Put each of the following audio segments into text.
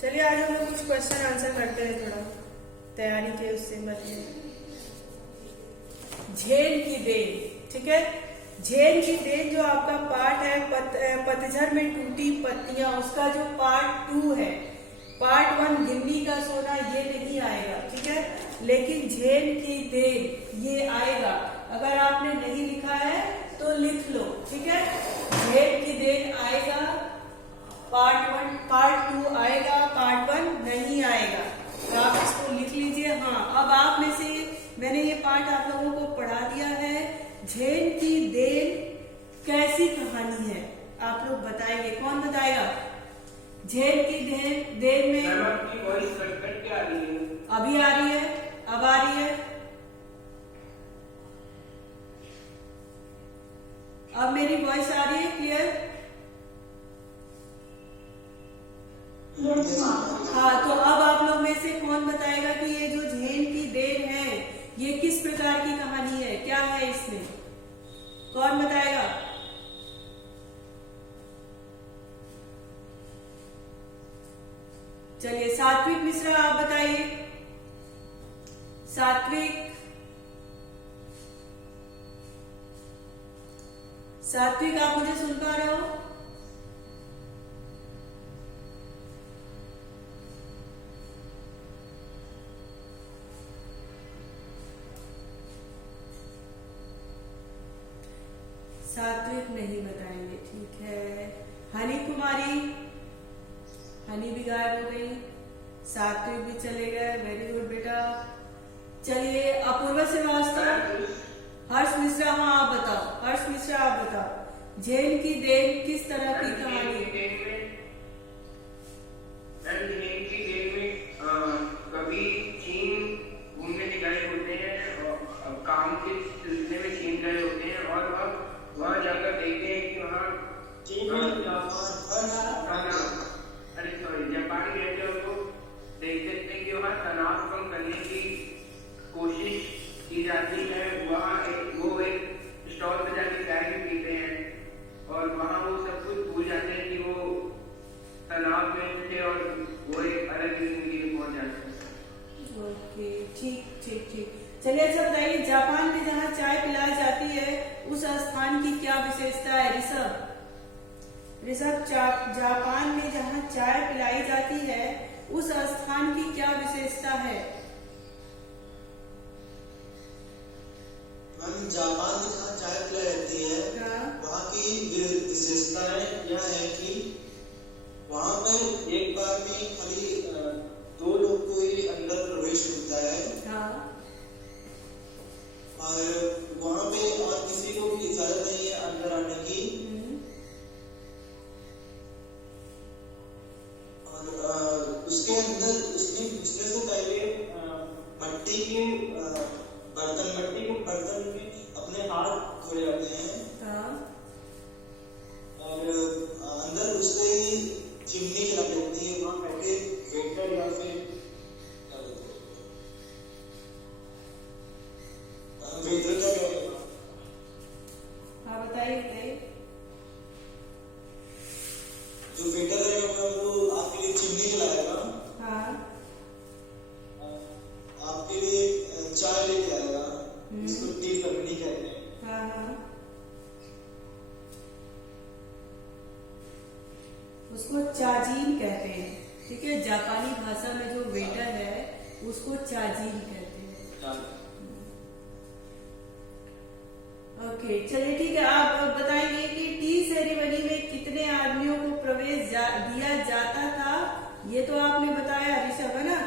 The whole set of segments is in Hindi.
चलिए आज हम लोग कुछ क्वेश्चन आंसर करते हैं, थोड़ा तैयारी के उससे बचिए। झेल की देन, ठीक है। झेल की देन जो आपका पार्ट है पतझड़ में टूटी पत्तियां, उसका जो पार्ट 2 है, पार्ट 1 गिन्नी का सोना, ये नहीं आएगा, ठीक है। लेकिन झेल की देन ये आएगा। अगर आपने नहीं लिखा है तो लिख लो, ठीक है। झेल की देन आएगा, पार्ट 1, पार्ट 2 आएगा, पार्ट 1 नहीं आएगा। तो आप इसको लिख लीजिए। हाँ, अब आप में से मैंने ये पार्ट आप लोगों को पढ़ा दिया है। झेल की देन कैसी कहानी है, आप लोग बताएंगे। कौन बताएगा? झेल की देन में आपकी वॉइस कट के आ रही है। अभी आ रही है, अब आ रही है। अब मेरी वॉइस आ रही है क्लियर? हाँ, तो अब आप लोग में से कौन बताएगा कि ये जो झेल की देन है ये किस प्रकार की कहानी है, क्या है इसमें? कौन बताएगा? चलिए सात्विक मिश्रा आप बताइए। सात्विक आप मुझे सुन पा रहे हो? सात्विक नहीं बताएंगे, ठीक है। हनी कुमारी, हनी भी गायब हो गई, सात्विक भी चले गए, वेरी गुड बेटा। चलिए अपूर्वा श्रीवास्तव, हर्ष मिश्रा, हाँ आप बताओ। हर्ष मिश्रा आप बताओ, झेल की देन किस तरह की कहानी है? कभी चीन घूमने निकले होते हैं और काम के सिलसिले में चीन गए होते हैं और वहाँ जाकर देखते हैं कि वहाँ जापान गए थे और वो देखते थे कि वहाँ तनाव कम करने की कोशिश की जाती है। वहाँ वो एक स्टॉल पे जाके चाय भी पीते हैं और वहाँ वो सब कुछ भूल जाते हैं कि वो तनाव में थे और वो एक अलग जिंदगी में पहुंच जाते हैं। ओके, ठीक ठीक ठीक। चलिए अच्छा बताइए, जापान में जहाँ चाय पिलाई जाती है उस स्थान की क्या विशेषता है? ऋषभ, जापान में जहाँ चाय पिलाई जाती है उस स्थान की क्या विशेषता है? जापान में जहाँ चाय पिलाई जाती है वहाँ की विशेषताएं यह है कि वहाँ पर एक बार में खाली 2 लोग को ही अंदर प्रवेश मिलता है। हाँ। और वहाँ पे और किसी को भी इजाजत नहीं है अंदर आने की। और उसके अंदर उसमें घुसने से पहले मट्टी के बर्तन में अपने हाथ धोए जाते हैं। हाँ। और अंदर घुसते ही चिमनी जला देती है, वहाँ बैठे वेटर या फिर वेटर क्या करेगा? हाँ बताइए। जो वेटर रहेगा वो आपके लिए चिमनी जलाएगा। हाँ। आपके लिए चाय लेके आएगा, इसको टी करनी कहते हैं। हाँ हाँ। उसको चाजीन कहते हैं, ठीक है। जापानी भाषा में जो वेटर है उसको चाजीन कहते हैं। ओके चलिए ठीक है। आप बताएंगे कि टी सेरेमनी में कितने आदमियों को प्रवेश दिया जाता था? ये तो आपने बताया ऋषभ, है ना,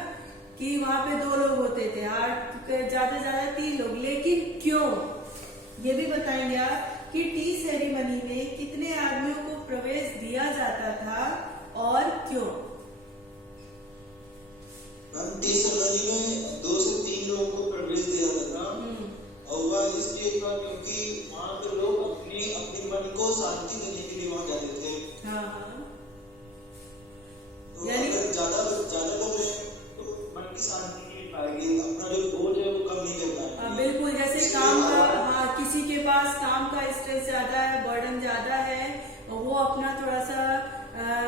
कि वहां पे 2 लोग होते थे, ज्यादा से ज्यादा 3 लोग। लेकिन क्यों, ये भी बताएंगे आप कि टी सेरेमनी में कितने आदमियों को प्रवेश दिया जाता था और क्यों? टी सेरेमनी में 2 से 3 लोगों को प्रवेश दिया जाता था। और वह इसलिए था क्योंकि वहाँ पे लोग अपने मन को शांति देने के लिए वहाँ जाते थे। हाँ। तो अगर ज्यादा लोग हैं तो मन की शांति नहीं पाएगी, अपना जो बोझ है वो कम नहीं कर पाएगी। बिल्कुल, जैसे काम का, हाँ, किसी के पास काम का स्ट्रेस ज्यादा है, बर्डन ज्यादा है, वो अपना थोड़ा सा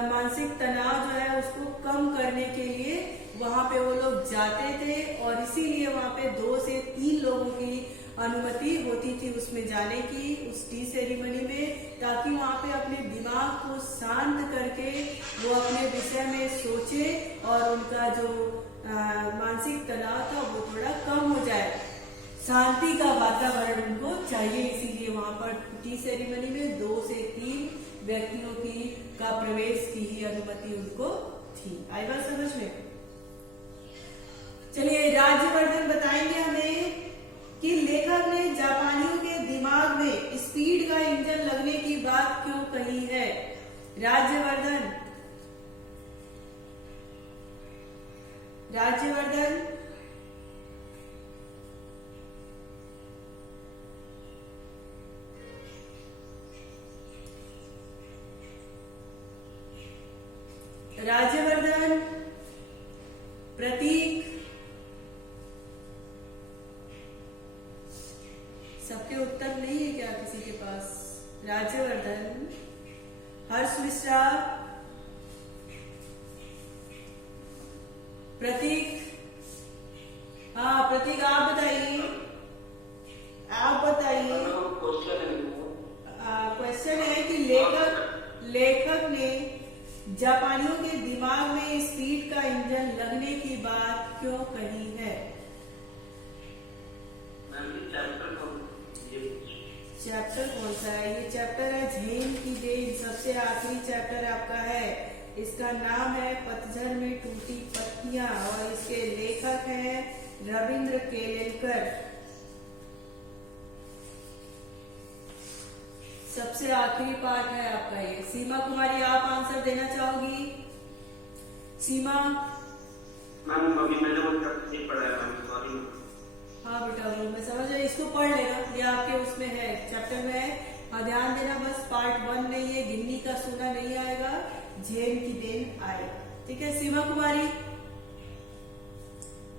मानसिक मानसिक तनाव जो है उसको कम करने के लिए वहां पे वो लोग जाते थे, और इसीलिए वहां पे 2 से 3 लोगों की अनुमति होती थी उसमें जाने की, उस टी सेरेमनी में, ताकि वहां पे अपने दिमाग को शांत करके वो अपने विषय में सोचे और उनका जो मानसिक तनाव था वो थोड़ा कम हो जाए। शांति का वातावरण उनको चाहिए, इसीलिए वहां पर टी सेरेमनी में 2 से 3 व्यक्तियों का प्रवेश की ही अनुमति उनको थी। आई बात समझ में? चलिए, राज्यवर्धन बताएंगे हमें कि लेखक ने जापानियों के दिमाग में स्पीड का इंजन लगने की बात क्यों कही है। राज्यवर्धन राज्यवर्धन, प्रतीक, सबके उत्तर नहीं है क्या किसी के पास? राज्यवर्धन, हर्ष मिश्रा, प्रतीक। हाँ प्रतीक, आप बताइए, क्वेश्चन है कि लेखक ने जापानियों के दिमाग में स्पीड का इंजन लगने की बात क्यों कही है। चैप्टर कौन सा है? ये चैप्टर है झेन की देन, सबसे आखिरी चैप्टर आपका है। इसका नाम है पतझड़ में टूटी पत्तियां, और इसके लेखक हैं रविंद्र केलेकर। सबसे आखिरी पार्ट है आपका ये। सीमा कुमारी, आप आंसर देना चाहोगी? सीमा? मैम अभी मैंने वो चैप्टर नहीं पढ़ा है मैम, सॉरी। हाँ बेटा, वो मैं समझ रही, इसको पढ़ लेना, ये आपके उसमें है, चैप्टर में है। हाँ ध्यान देना, बस पार्ट 1 नहीं है, गिन्नी का सोना नहीं आएगा, झेन की देन आएगा। ठीक है सीमा कुमारी?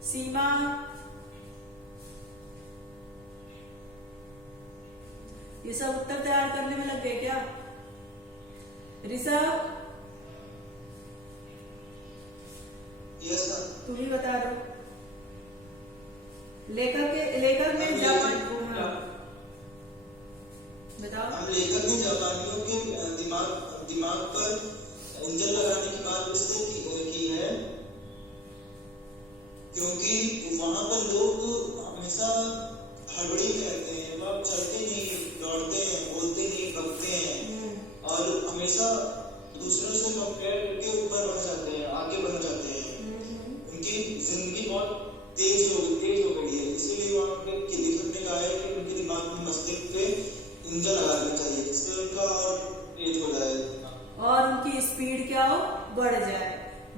सीमा, ये सब उत्तर तैयार करने में लग गए क्या? ऋषभ, यस सर, तुम ही बता दो। लेखक ने जापान को, हाँ बताओ। हम लेखक ने जापानियों के दिमाग पर इंजन लगाने की बात इसलिए की है क्योंकि वहां पर लोग हमेशा हड़बड़ी में रहते हैं, वह चलते नहीं, दौड़ते हैं, बोलते नहीं, बकते हैं और हमेशा दूसरों से कंपेयर करके ऊपर बढ़ जाते हैं, आगे बढ़ जाते हैं। उनकी जिंदगी बहुत तेज हो गई है, इसीलिए वहां पे लेखक ने कहा है कि उनके दिमाग में, मस्तिष्क पे इंजन लगाना चाहिए, जिससे उनका और तेज हो जाए और उनकी स्पीड क्या हो, बढ़ जाए।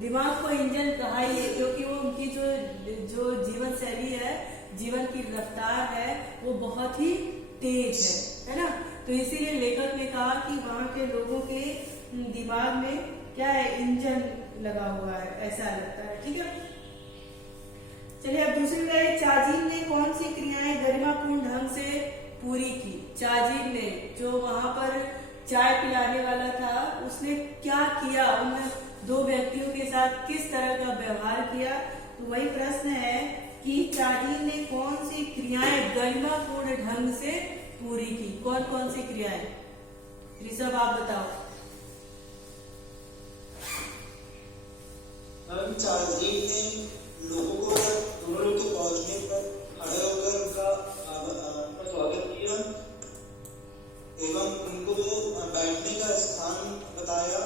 दिमाग को इंजन कहा ही है क्योंकि वो उनकी जो जीवन शैली है, जीवन की रफ्तार है, वो बहुत ही तेज है ना। तो इसीलिए लेखक ने कहा कि वहां के लोगों के दिमाग में क्या है, इंजन लगा हुआ है, ऐसा लगता है। ठीक है, चलिए अब दूसरी बात, चाजीन ने कौन सी क्रियाएं गरिमापूर्ण ढंग से पूरी की। चाजीन ने, जो वहां पर चाय पिलाने वाला था, उसने क्या किया, उन 2 व्यक्तियों के साथ किस तरह का व्यवहार किया। तो वही प्रश्न है कि चाजीन ने कौन सी क्रियाएं गरिमापूर्ण ढंग से पूरी की, कौन कौन सी क्रियाएं? ऋषभ आप बताओ। चाजीन ने लोगों को, दोनों लोग के पहुंचने पर खड़े होकर उनका स्वागत किया एवं उनको बैठने का स्थान बताया।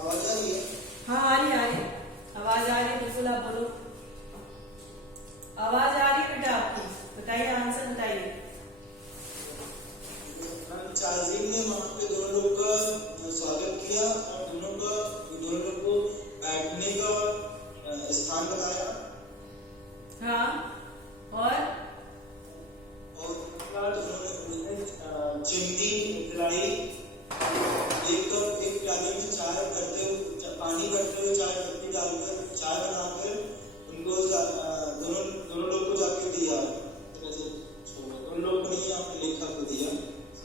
आवाज आ रही है? हाँ आ रही आवाज आ रही, बिल्कुल आप बोलो। आवाज आ रही बेटा आपकी, बताइए, आंसर बताइए। चाजीन ने वहां पे दोनों लोग का स्वागत किया और दोनों लोग को बैठने का स्थान बताया। हाँ, और उन्होंने चिमनी पिलाई, एक प्याले में चाय करते हुए, पानी भरते हुए चाय पत्ती डालकर चाय बनाकर उनको दोनों लोग को जाके दिया। दोनों लोग को नहीं, आपने लेखक को दिया।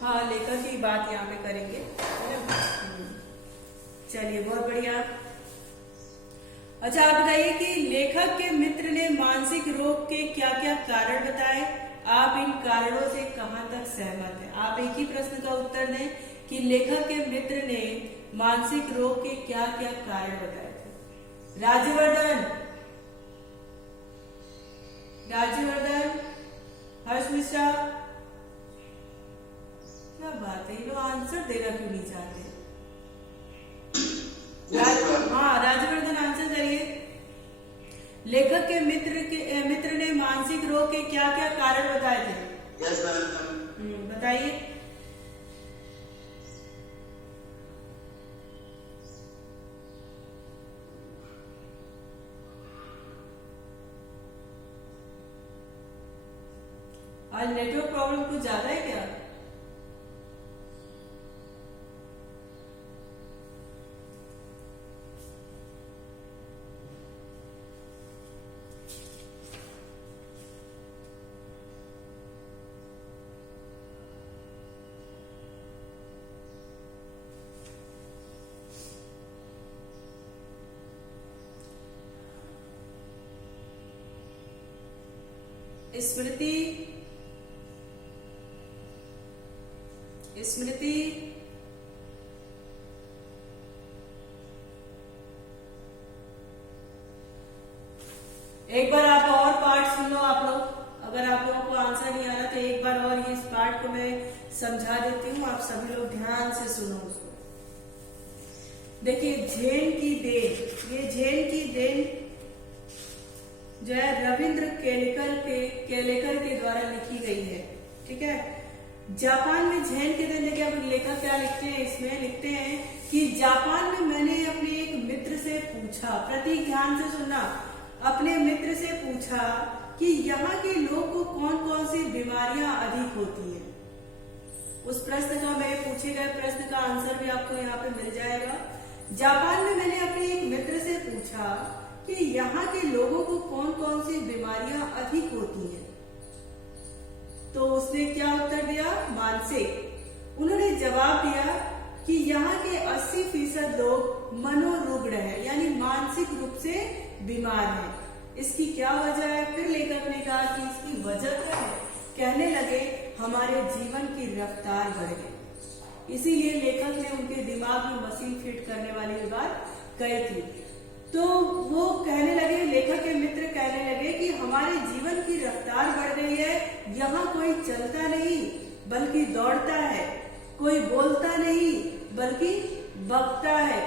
हाँ, लेकर के बात यहाँ पे करेंगे, है ना। चलिए, बहुत बढ़िया। अच्छा, आप बताइए कि लेखक के मित्र ने मानसिक रोग के क्या क्या कारण बताए, आप इन कारणों से कहां तक सहमत हैं। आप एक ही प्रश्न का उत्तर दें कि लेखक के मित्र ने मानसिक रोग के क्या क्या कारण बताए थे। राज्यवर्धन, हर्ष मिश्रा, क्या बात है, ये लोग आंसर देना क्यों नहीं चाहते। हाँ, राज्यवर्धन आंसर करिए। लेखक के मित्र ने मानसिक रोग के क्या क्या कारण बताए थे। Yes ma'am. बताइए। आज नेटवर्क प्रॉब्लम कुछ ज्यादा है क्या। स्मृति, एक बार आप और पार्ट सुन लो आप लोग। अगर आप लोगों को आंसर नहीं आ रहा तो एक बार और इस पार्ट को मैं समझा देती हूँ, आप सभी लोग ध्यान से सुनो उसको। देखिए, झेन की देन, ये झेन की देन जो है रविंद्र केलेकर के द्वारा लिखी गई है, ठीक है। जापान में झेन के देन, देखिए अब लेखक क्या लिखते हैं, इसमें लिखते हैं कि जापान में मैंने अपने एक मित्र से पूछा, प्रतीक ध्यान से सुनना, अपने मित्र से पूछा कि यहाँ के लोग को कौन कौन सी बीमारियां अधिक होती हैं। उस प्रश्न का, मेरे पूछे गए प्रश्न का आंसर भी आपको यहाँ पे मिल जाएगा। जापान में मैंने अपने एक मित्र से पूछा कि यहाँ के लोगों को कौन कौन सी बीमारियां अधिक होती हैं। तो उसने क्या उत्तर दिया, मानसिक। उन्होंने जवाब दिया कि यहाँ के 80% लोग मनोरुग्ण है, यानी मानसिक रूप से बीमार हैं। इसकी क्या वजह है। फिर लेखक ने कहा कि इसकी वजह क्या है। कहने लगे हमारे जीवन की रफ्तार बढ़ गई, इसीलिए लेखक ने उनके दिमाग में मशीन फिट करने वाली बात कही थी। तो वो कहने लगे, लेखक के मित्र कहने लगे कि हमारे जीवन की रफ्तार बढ़ गई है, यहाँ कोई चलता नहीं बल्कि दौड़ता है, कोई बोलता नहीं बल्कि बकता है,